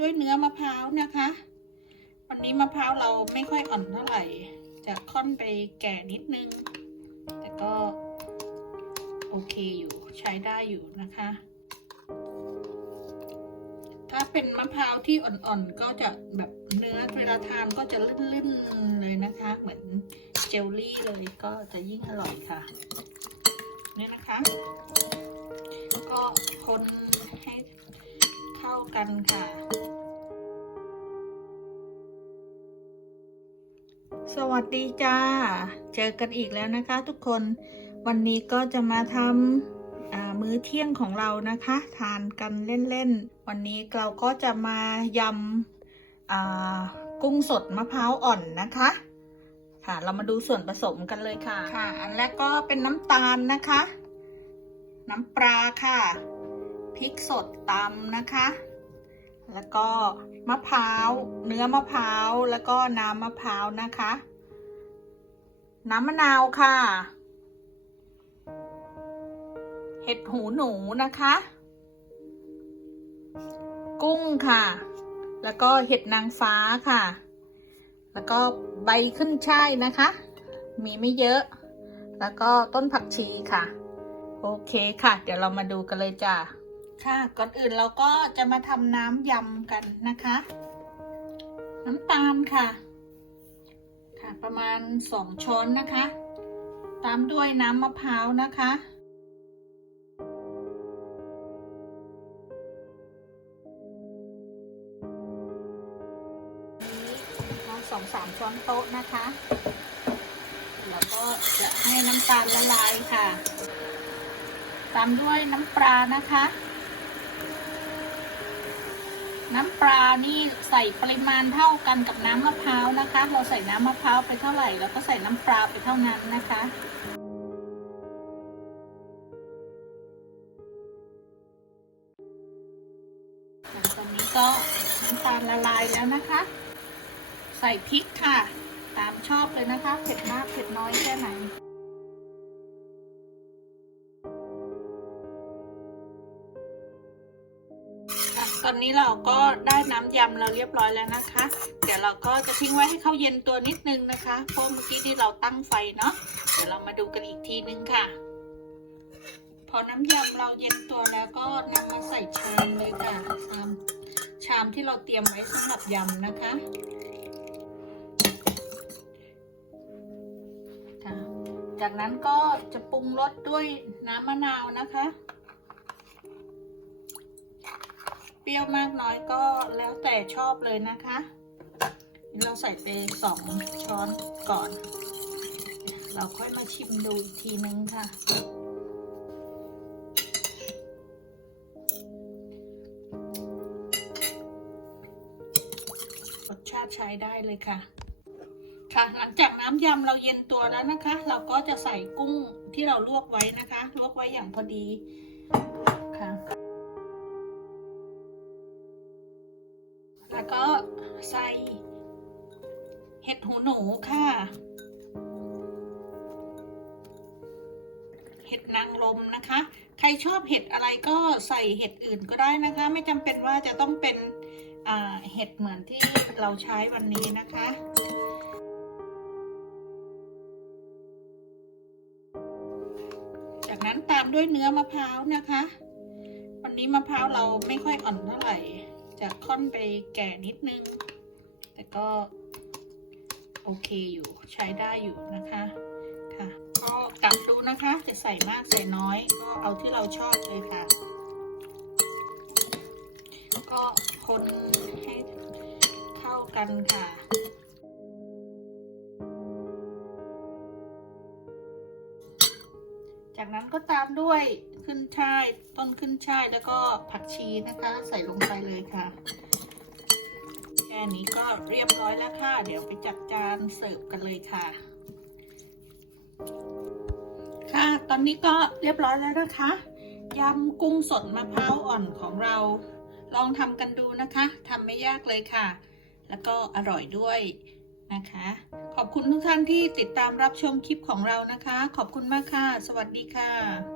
ด้วยเนื้อมะพร้าวนะคะ วันนี้มะพร้าวเราไม่ค่อยอ่อนเท่าไหร่ จะค่อนไปแก่นิดนึง แต่ก็โอเคอยู่ใช้ได้อยู่นะคะ ถ้าเป็นมะพร้าวที่อ่อนๆก็จะแบบเนื้อเวลาทานก็จะลื่นๆเลยนะคะ เหมือนเจลลี่เลยก็จะยิ่งอร่อยค่ะนี่นะคะ ก็คนให้เข้ากันค่ะ สวัสดีจ้า เจอกันอีกแล้วนะคะทุกคน วันนี้ก็จะมาทำอ่ามื้อเที่ยงของเรานะคะ ทานกันเล่นๆ วันนี้เราก็จะมายำอ่ากุ้งสดมะพร้าวอ่อนนะคะ ค่ะ เรามาดูส่วนผสมกันเลยค่ะ ค่ะ อันแรกก็เป็นน้ำตาลนะคะ น้ำปลาค่ะ พริกสดตำนะคะ แล้วก็มะพร้าว เนื้อมะพร้าว แล้วก็น้ำมะพร้าวนะคะ น้ำมะนาวค่ะ เห็ดหูหนูนะคะ กุ้งค่ะ แล้วก็เห็ดนางฟ้าค่ะ แล้วก็ใบขึ้นช่ายนะคะ มีไม่เยอะ แล้วก็ต้นผักชีค่ะ โอเคค่ะ เดี๋ยวเรามาดูกันเลยจ้ะ ค่ะก่อนอื่นเราก็จะมาทำน้ำยำกันนะคะ น้ำตาลค่ะ ค่ะประมาณสองช้อนนะคะ ตามด้วยน้ำมะพร้าวนะคะสองสามช้อนโต๊ะนะคะ แล้วก็จะให้น้ำตาลละลายค่ะ ตามด้วยน้ำปลานะคะ น้ำปลานี่ใส่ปริมาณเท่ากันกับน้ำมะพร้าวนะคะ เราใส่น้ำมะพร้าวไปเท่าไหร่เราก็ใส่น้ำปลาไปเท่านั้นนะคะตอนนี้ก็น้ำตาลละลายแล้วนะคะ ใส่พริกค่ะ ตามชอบเลยนะคะ เผ็ดมากเผ็ดน้อยแค่ไหน ตอนนี้เราก็ได้น้ำยำเราเรียบร้อยแล้วนะคะ เดี๋ยวเราก็จะทิ้งไว้ให้เขาเย็นตัวนิดนึงนะคะ เพราะเมื่อกี้ที่เราตั้งไฟเนาะ เดี๋ยวเรามาดูกันอีกทีนึงค่ะ พอน้ำยำเราเย็นตัวแล้วก็นำมาใส่ชามเลยค่ะชามชามที่เราเตรียมไว้สำหรับยำนะคะค่ะจากนั้นก็จะปรุงรสด้วยน้ำมะนาวนะคะ ปรี้ยวมากน้อยก็แล้วแต่ชอบเลยนะคะ เราใส่ไปสองช้อนก่อน เราค่อยมาชิมดูอีกทีนึงค่ะ รสชาติใช้ได้เลยค่ะ ค่ะ หลังจากน้ำยำเราเย็นตัวแล้วนะคะ เราก็จะใส่กุ้งที่เราลวกไว้นะคะ ลวกไว้อย่างพอดีค่ะ แล้วก็ใส่เห็ดหูหนูค่ะ เห็ดนางรมนะคะ ใครชอบเห็ดอะไรก็ใส่เห็ดอื่นก็ได้นะคะ ไม่จำเป็นว่าจะต้องเป็นเห็ดเหมือนที่เราใช้วันนี้นะคะจากนั้นตามด้วยเนื้อมะพร้าวนะคะ วันนี้มะพร้าวเราไม่ค่อยอ่อนเท่าไหร่ จะค่อนไปแก่นิดนึง แต่ก็โอเคอยู่ใช้ได้อยู่นะคะค่ะก็กลับดูนะคะจะใส่มากใส่น้อยก็เอาที่เราชอบเลยค่ะ ก็คนให้เข้ากันค่ะ จากนั้นก็ตามด้วยขึ้นช่ายต้นขึ้นช่ายแล้วก็ผักชีนะคะ ใส่ลงไปเลยค่ะแค่นี้ก็เรียบร้อยแล้วค่ะ เดี๋ยวไปจัดจานเสิร์ฟกันเลยค่ะ ค่ะ ตอนนี้ก็เรียบร้อยแล้วนะคะยำกุ้งสดมะพร้าวอ่อนของเรา ลองทำกันดูนะคะทำไม่ยากเลยค่ะ แล้วก็อร่อยด้วยนะคะ ขอบคุณทุกท่านที่ติดตามรับชมคลิปของเรานะคะ ขอบคุณมากค่ะ สวัสดีค่ะ